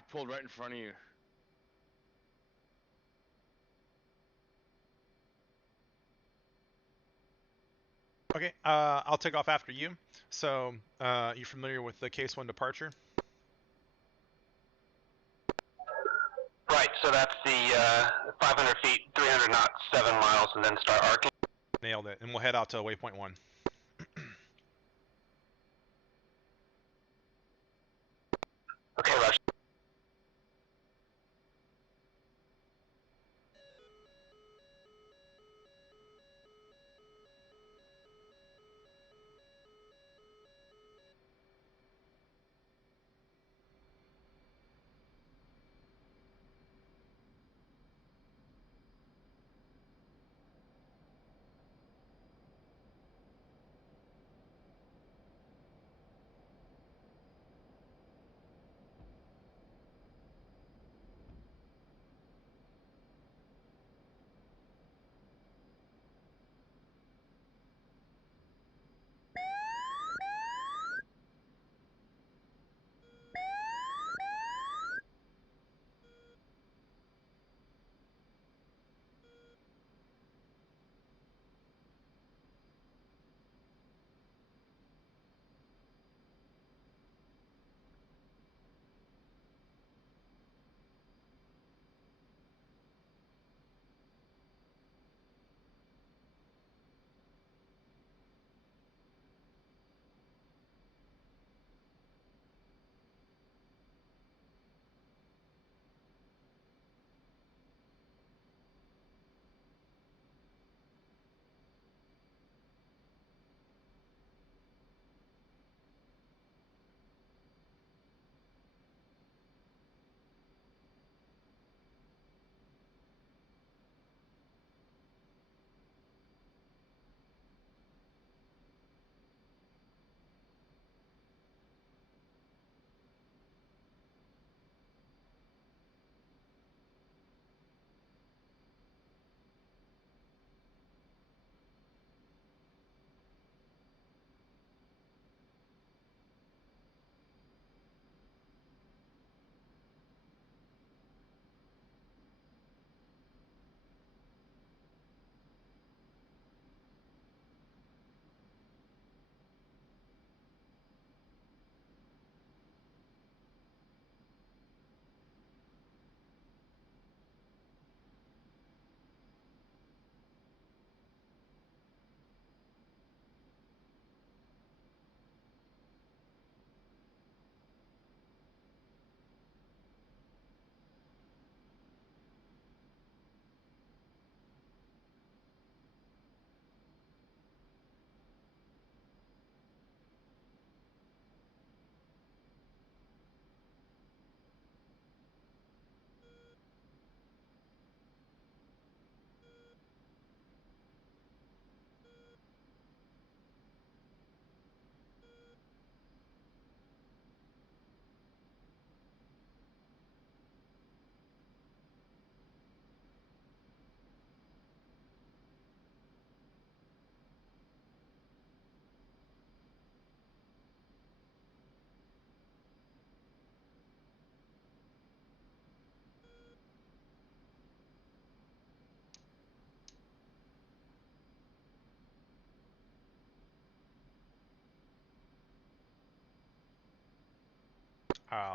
I pulled right in front of you. Okay, I'll take off after you. So, you familiar with the case 1 departure? Right, so that's the 500 feet, 300 knots, 7 miles, and then start arcing. Nailed it. And we'll head out to waypoint 1. Okay, Rush.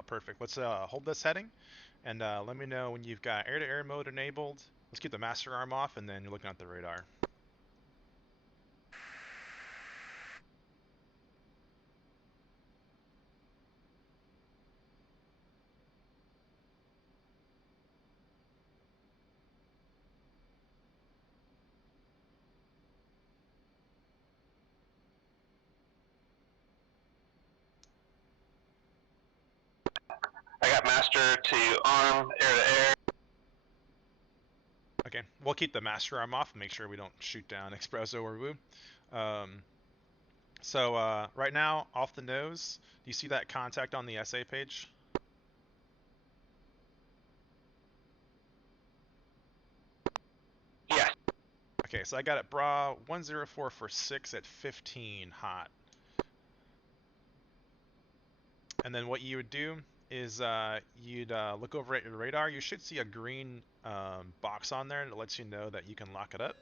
Perfect. Let's hold this heading, and let me know when you've got air-to-air mode enabled. Let's keep the master arm off, and then you're looking at the radar. I got master to arm, air to air. Okay, we'll keep the master arm off and make sure we don't shoot down Espresso or Woo. So right now, off the nose, do you see that contact on the SA page? Yes. Okay, so I got it bra 104 for 6 at 15 hot. And then what you would do is you'd look over at your radar. You should see a green box on there that lets you know that you can lock it up,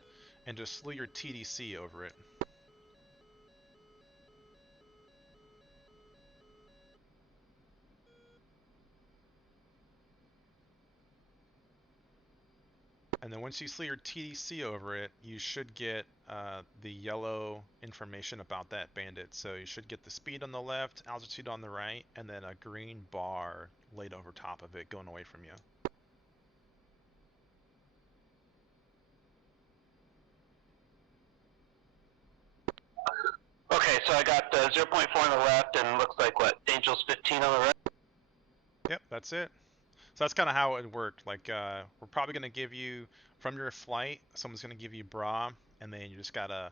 and just slew your TDC over it. And then once you slew your TDC over it, you should get the yellow information about that bandit. So you should get the speed on the left, altitude on the right, and then a green bar laid over top of it going away from you. Okay, so I got 0.4 on the left and looks like what, Angels 15 on the right? Yep, that's it. So that's kind of how it worked. Like, we're probably going to give you, from your flight, someone's going to give you bra, and then you just got to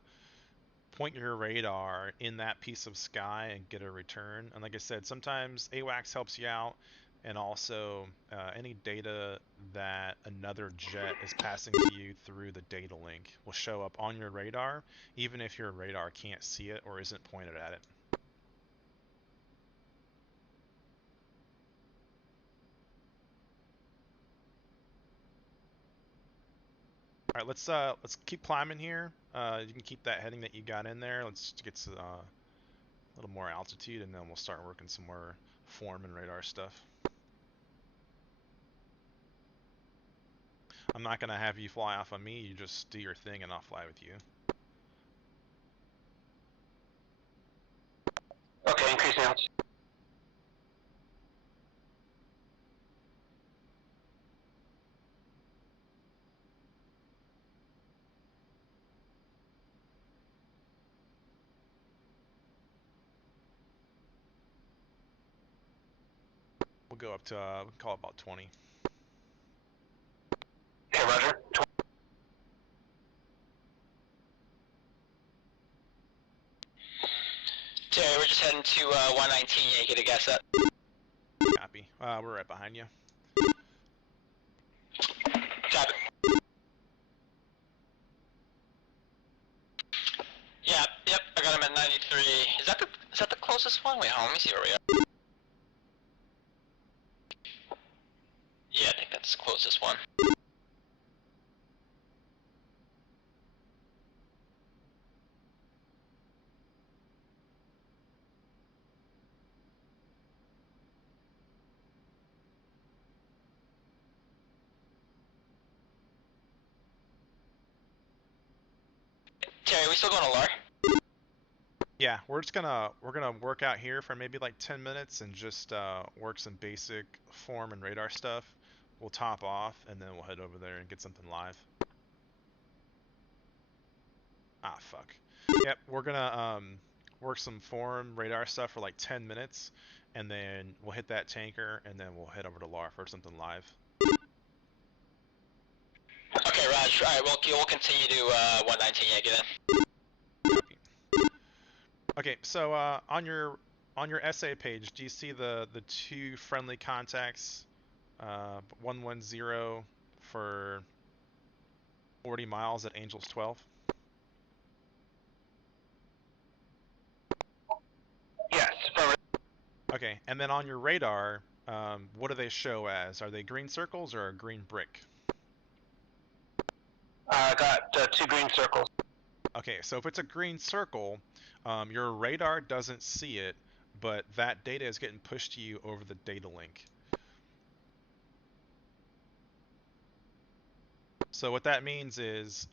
point your radar in that piece of sky and get a return. And like I said, sometimes AWACS helps you out, and also any data that another jet is passing to you through the data link will show up on your radar, even if your radar can't see it or isn't pointed at it. All right, let's keep climbing here. You can keep that heading that you got in there. Let's get a little more altitude, and then we'll start working some more form and radar stuff. I'm not gonna have you fly off on me. You just do your thing, and I'll fly with you. Okay, increasing altitude. We'll go up to we can call it about 20. Okay, Roger. Terry, we're just heading to 119. Yeah, get a guess up. Copy. We're right behind you. Copy. Yeah, yep, I got him at 93. Is that the closest one? Wait, hold on, let me see where we are. Yeah, I think that's the closest one. Terry, we still going to LAR? Yeah, we're gonna work out here for maybe like 10 minutes and just work some basic form and radar stuff. We'll top off, and then we'll head over there and get something live. Ah, fuck. Yep, we're gonna work some form radar stuff for like 10 minutes, and then we'll hit that tanker, and then we'll head over to LAR for something live. Okay, Raj. Alright, we'll continue to 119. Yeah, get in. Copy. Okay, so on your essay page, do you see the two friendly contacts, 110 for 40 miles at Angels 12? Yes, affirmative. Okay, and then on your radar, what do they show as? Are they green circles or a green brick? Got 2 green circles. Okay, so if it's a green circle, your radar doesn't see it, but that data is getting pushed to you over the data link. So what that means is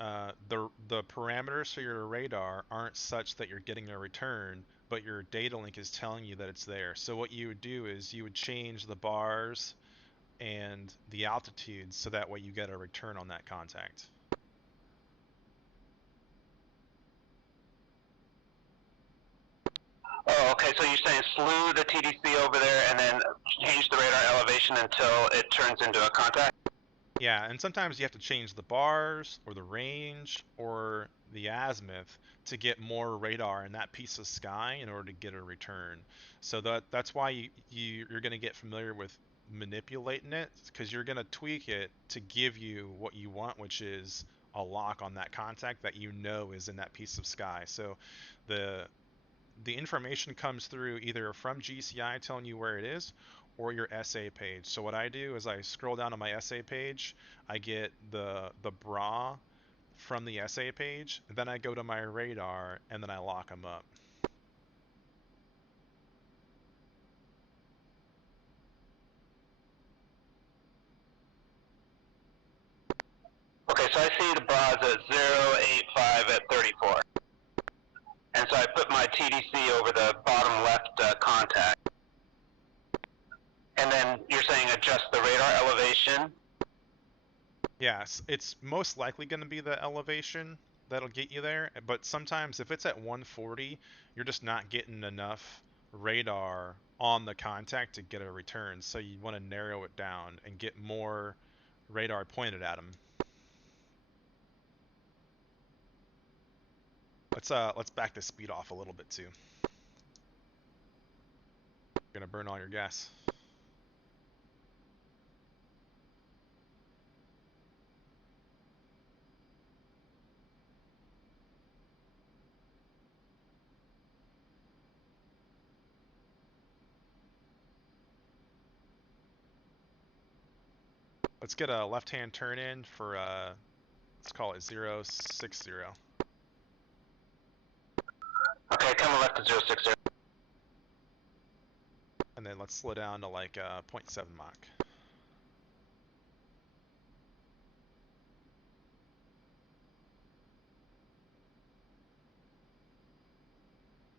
the parameters for your radar aren't such that you're getting a return, but your data link is telling you that it's there. So what you would do is you would change the bars and the altitudes so that way you get a return on that contact. Oh, okay, so you're saying slew the TDC over there and then change the radar elevation until it turns into a contact? Yeah, and sometimes you have to change the bars or the range or the azimuth to get more radar in that piece of sky in order to get a return. So that's why you're going to get familiar with manipulating it, because you're going to tweak it to give you what you want, which is a lock on that contact that you know is in that piece of sky. So the the information comes through either from GCI telling you where it is, or your SA page. So what I do is I scroll down to my SA page, I get the bra from the SA page, then I go to my radar, and then I lock them up. Okay, so I see the bras at 085 at 34. And so I put my TDC over the bottom left contact. And then you're saying adjust the radar elevation? Yes, it's most likely going to be the elevation that'll get you there, but sometimes if it's at 140, you're just not getting enough radar on the contact to get a return, so you want to narrow it down and get more radar pointed at them. Let's back the speed off a little bit too. You're gonna burn all your gas. Let's get a left-hand turn in for let's call it 060. Okay, coming left to 060. And then let's slow down to like 0.7 Mach.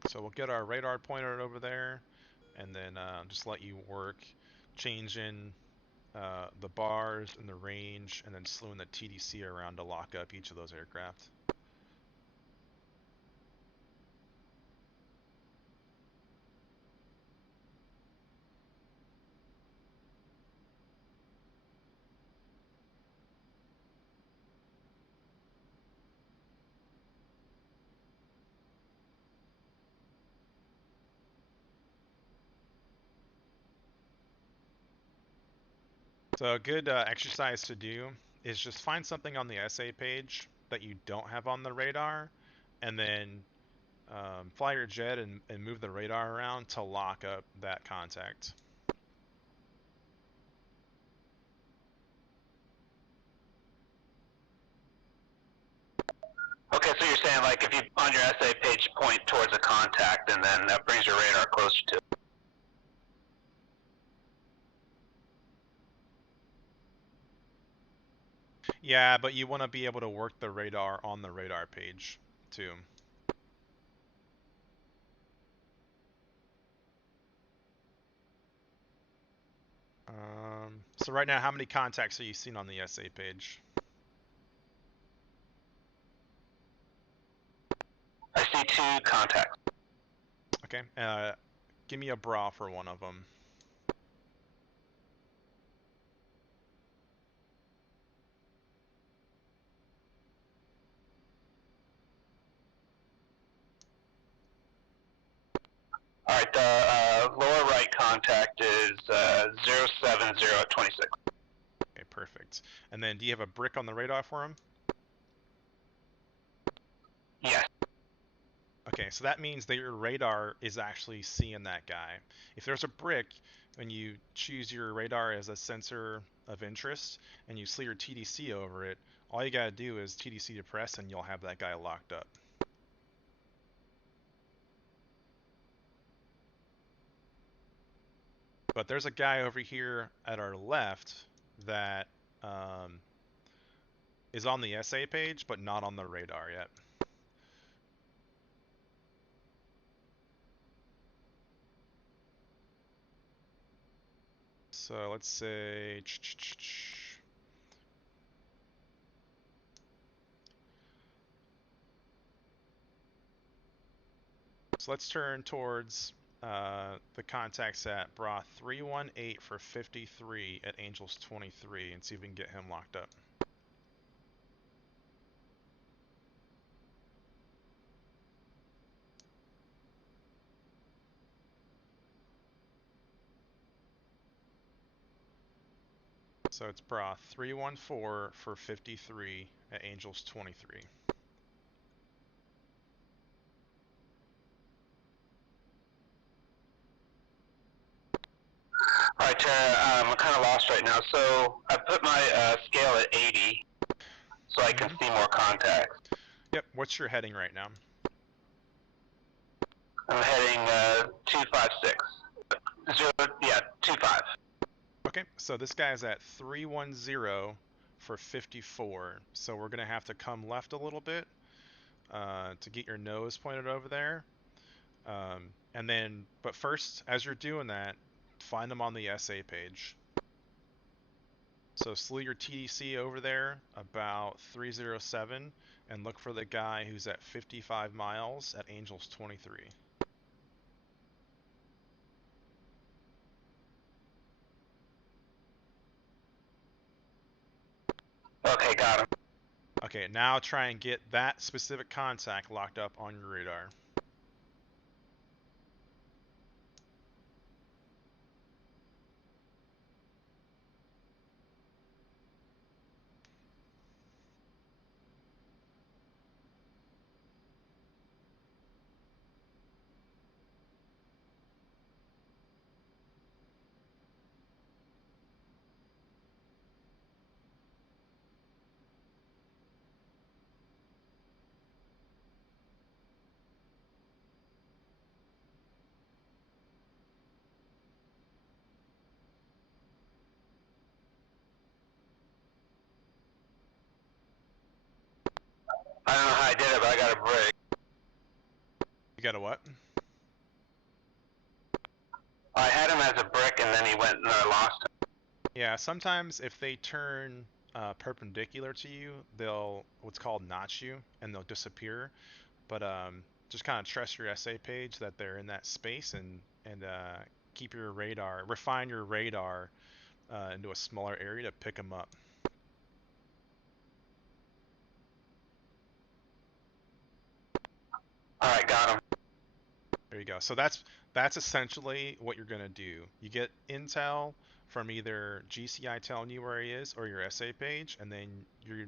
So we'll get our radar pointer over there, and then just let you work, changing the bars and the range, and then slewing the TDC around to lock up each of those aircraft. So a good exercise to do is just find something on the SA page that you don't have on the radar, and then fly your jet and move the radar around to lock up that contact. Okay, so you're saying like if you on your SA page point towards a contact and then that brings your radar closer to it. Yeah, but you want to be able to work the radar on the radar page too. So right now, how many contacts are you seeing on the SA page? I see 2 contacts. Okay, give me a bra for one of them. Alright, the lower right contact is 070 at 26. Okay, perfect. And then do you have a brick on the radar for him? Yes. Okay, so that means that your radar is actually seeing that guy. If there's a brick, when you choose your radar as a sensor of interest and you slew your TDC over it, all you gotta do is TDC to press and you'll have that guy locked up. But there's a guy over here at our left that is on the SA page, but not on the radar yet. So let's say, so let's turn towards the contacts at Bra 318 for 53 at Angels 23 and see if we can get him locked up. So it's Bra 314 for 53 at Angels 23. Alright, Tara. I'm kind of lost right now. So I put my scale at 80 so I can see more contacts. Yep. What's your heading right now? I'm heading 256. 25. Okay, so this guy's at 310 for 54. So we're gonna have to come left a little bit to get your nose pointed over there. And then, but first, as you're doing that, find them on the SA page. So slew your TDC over there about 307 and look for the guy who's at 55 miles at Angels 23. Okay, got him. Okay, now try and get that specific contact locked up on your radar. I don't know how I did it, but I got a brick. You got a what? I had him as a brick, and then he went and I lost him. Yeah, sometimes if they turn perpendicular to you, they'll what's called notch you, and they'll disappear. But just kind of trust your SA page that they're in that space, and keep your radar, refine your radar into a smaller area to pick them up. All right, got him. There you go. So that's essentially what you're gonna do. You get intel from either GCI telling you where he is or your SA page, and then you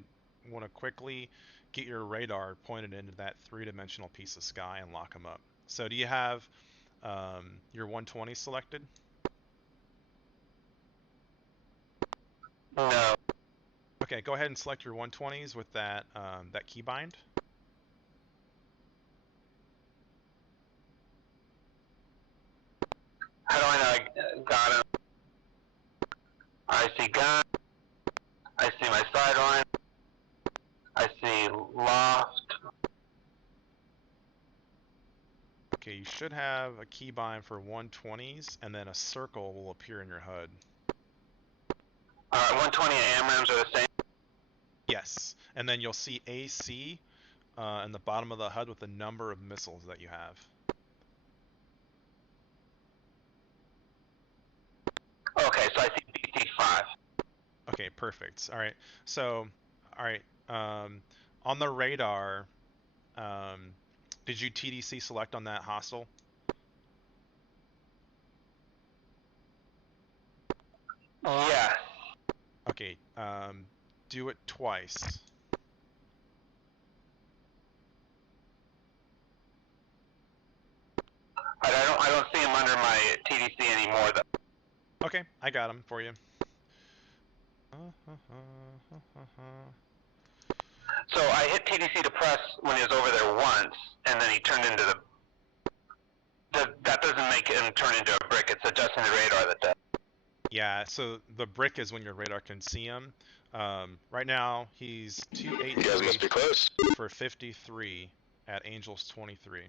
want to quickly get your radar pointed into that three-dimensional piece of sky and lock him up. So do you have your 120 selected? No. Okay, go ahead and select your 120s with that that keybind. How do I know I got him? I see gun. I see my sideline. I see loft. Okay, you should have a keybind for 120s, and then a circle will appear in your HUD. 120 and AMRAAMs are the same. Yes, and then you'll see AC in the bottom of the HUD with the number of missiles that you have. Okay, so I see BC5. Okay, perfect. All right, so, all right, on the radar, did you TDC select on that hostile? Yes. Okay, do it twice. I don't see him under my TDC anymore though. Okay, I got him for you. So I hit TDC to press when he was over there once, and then he turned into that doesn't make him turn into a brick. It's adjusting the radar that does. Yeah, so the brick is when your radar can see him. Right now, he's 283 You guys must be close. for 53 at Angels 23.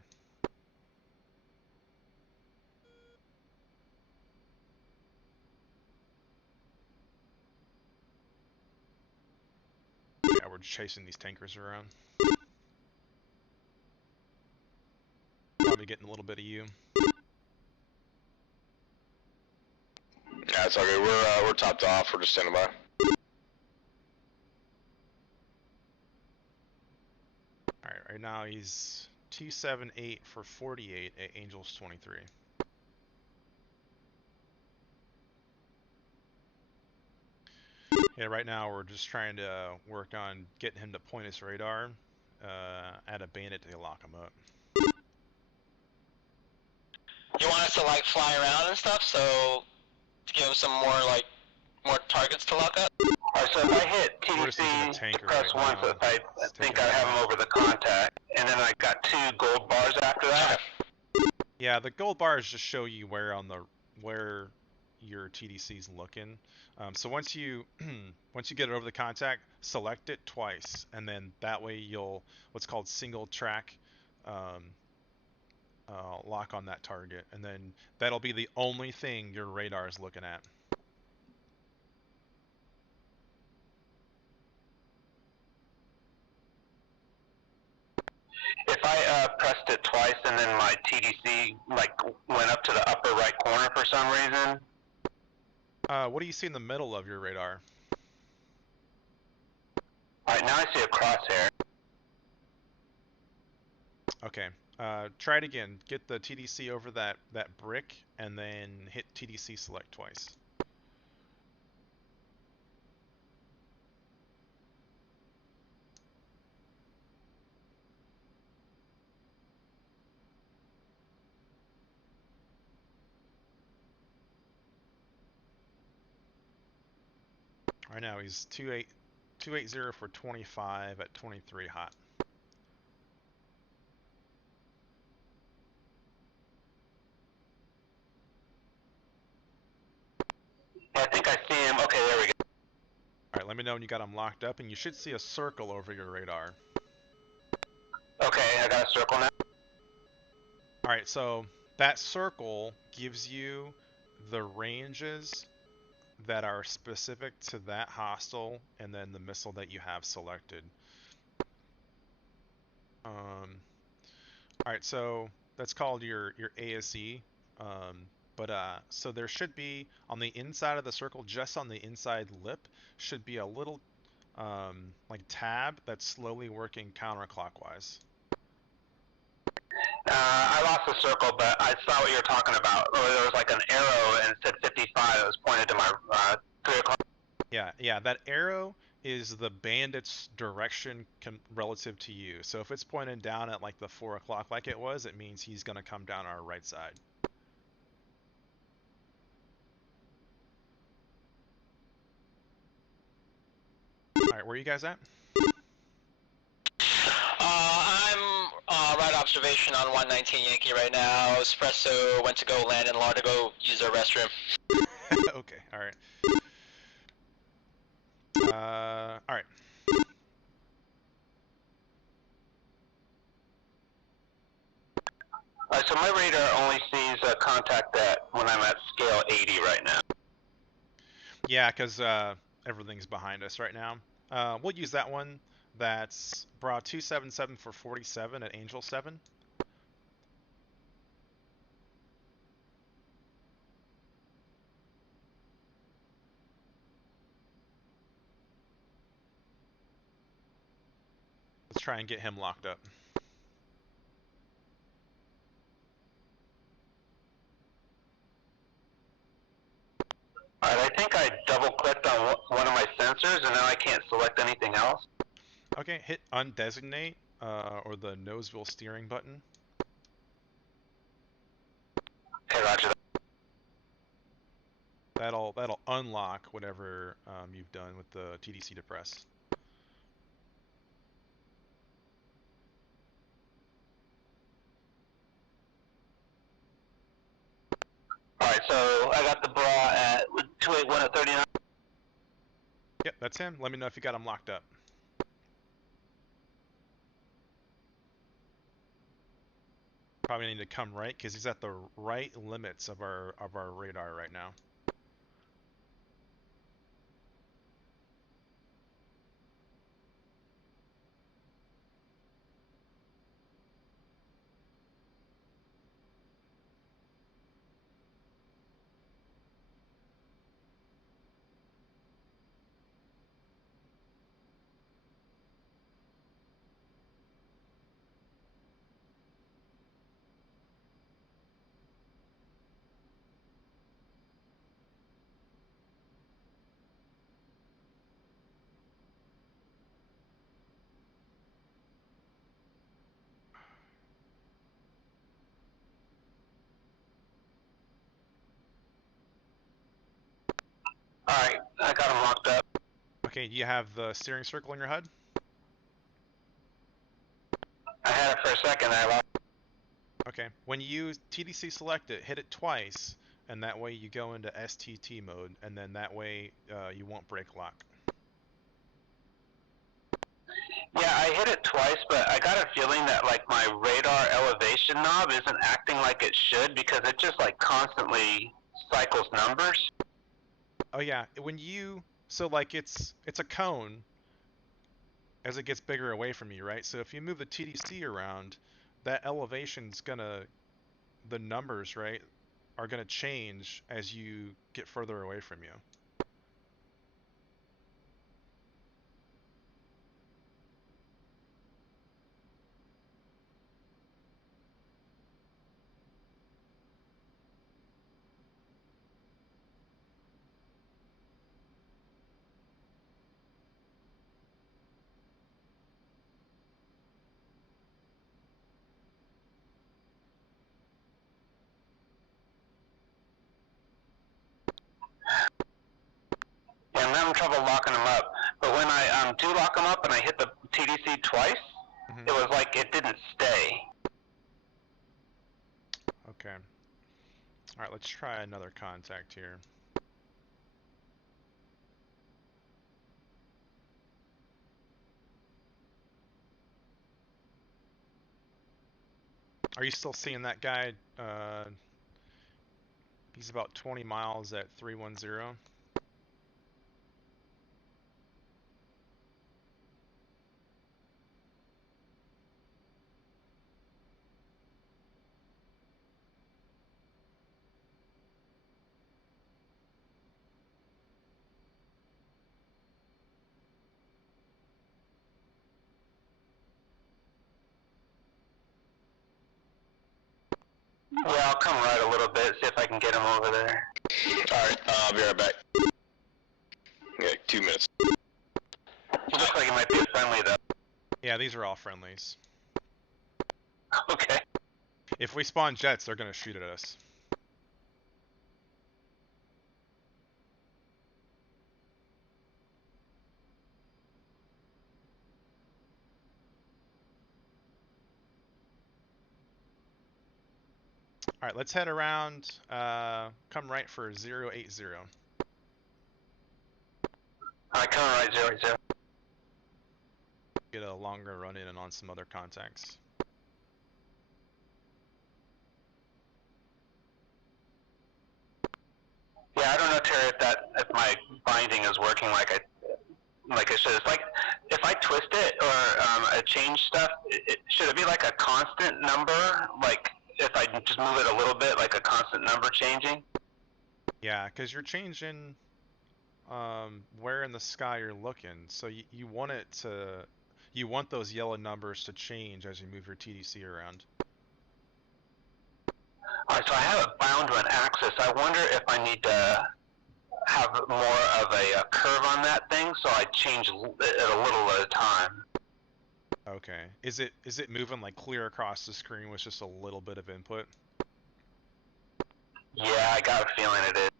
Yeah, we're just chasing these tankers around. Probably getting a little bit of you. Yeah, it's okay. We're topped off. We're just standing by. Alright, right now he's 278 for 48 at Angels 23. Yeah, right now we're just trying to work on getting him to point his radar at a bandit to lock him up. You want us to like fly around and stuff, so to give him some more targets to lock up. Alright, so if I hit We're just using a TDC, tanker press right once, now. I think I have him over the contact, and then I got 2 gold bars after that. Yeah, the gold bars just show you where your TDC's looking. So once you once you get it over the contact, select it twice, and then that way you'll what's called single track lock on that target, and then that'll be the only thing your radar is looking at. If I pressed it twice and then my TDC went up to the upper right corner for some reason. What do you see in the middle of your radar? Alright, now I see a crosshair. Okay. Try it again. Get the TDC over that brick, and then hit TDC select twice. Right now he's 280 for 25 at 23 hot. I think I see him. Okay, there we go. Alright, let me know when you got him locked up, and you should see a circle over your radar. Okay, I got a circle now. Alright, so that circle gives you the ranges that are specific to that hostile, and then the missile that you have selected. Alright, so that's called your ASE. So there should be, on the inside of the circle, just on the inside lip, should be a little like tab that's slowly working counterclockwise. I lost the circle, but I saw what you were talking about. There was like an arrow and it said 55 that was pointed to my 3 o'clock. Yeah, that arrow is the bandit's direction relative to you. So if it's pointed down at like the 4 o'clock like it was, it means he's going to come down our right side. Alright, where are you guys at? I'm right observation on 119 Yankee right now. Espresso went to go land in Lar to go use their restroom. Okay, alright. Alright. Alright, so my radar only sees a contact when I'm at scale 80 right now. Yeah, because everything's behind us right now. We'll use that one. That's Bra 277 for 47 at Angel 7. Let's try and get him locked up. Alright, I think I double-clicked on one of my sensors, and now I can't select anything else. Okay, hit undesignate, or the nose wheel steering button. Okay, roger that. That'll unlock whatever you've done with the TDC to press. Alright, so I got the bra at 281 at 39. Yep, that's him. Let me know if you got him locked up. Probably need to come right, because he's at the right limits of our radar right now. Alright, I got them locked up. Okay, do you have the steering circle in your HUD? I had it for a second, I lost. Okay, when you TDC select it, hit it twice, and that way you go into STT mode, and then that way you won't brake lock. Yeah, I hit it twice, but I got a feeling that like my radar elevation knob isn't acting like it should because it just like constantly cycles numbers. Oh yeah, so like it's a cone as it gets bigger away from you, right? So if you move the TDC around, that elevation's the numbers, right, are gonna change as you get further away from you. Yeah, I'm having trouble locking them up. But when I do lock them up and I hit the TDC twice, Mm-hmm. it was like it didn't stay. Okay. All right, let's try another contact here. Are you still seeing that guy? He's about 20 miles at 310. Yeah, I'll come right a little bit, see if I can get him over there. Alright, I'll be right back. Yeah, 2 minutes. He looks like he might be a friendly though. Yeah, these are all friendlies. Okay. If we spawn jets, they're gonna shoot at us. All right, let's head around. Come right for 080. Alright, coming right 080. Get a longer run in and on some other contacts. Yeah, I don't know, Terry, if my binding is working like it should. It's like if I twist it or I change stuff, should it be like a constant number? Like if I just move it a little bit, like a constant number changing? Yeah, because you're changing where in the sky you're looking, so you want it to, you want those yellow numbers to change as you move your TDC around. Alright, so I have it bound to an axis. I wonder if I need to have more of a curve on that thing, so I change it a little at a time. Okay. Is it moving like clear across the screen with just a little bit of input? Yeah, I got a feeling it is.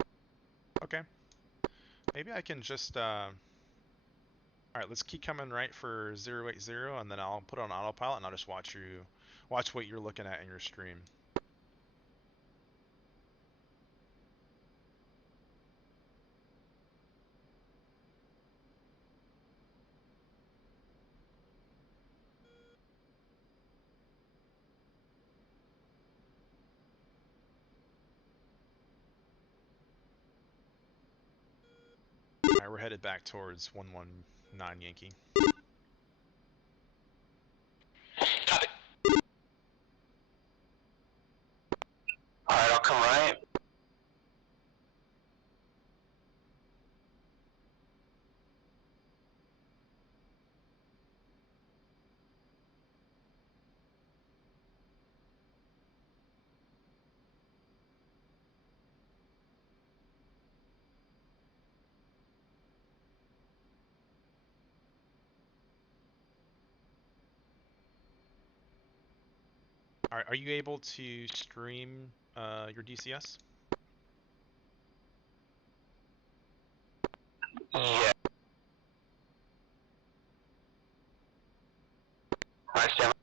Okay. Maybe I can just alright, let's keep coming right for 080, and then I'll put it on autopilot and I'll just watch what you're looking at in your stream. Alright, we're headed back towards 119 Yankee. Copy. Alright, I'll come right. Alright, are you able to stream your DCS? Yeah. I stand.